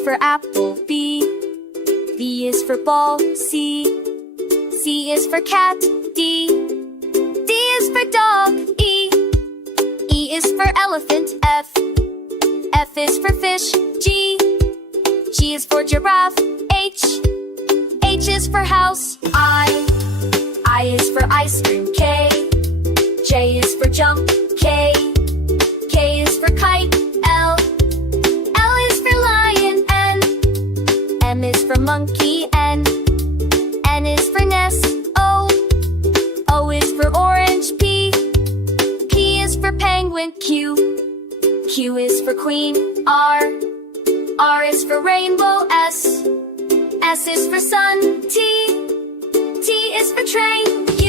is for apple. B is for ball. C is for cat. D is for dog. E is for elephant. F is for fish. G is for giraffe. H is for house. I is for ice cream. J is for jump. K is for kite. L is for lion. M is for monkey. N is for nest. O is for orange. P is for penguin. Q is for queen. R is for rainbow. S is for sun. T is for train.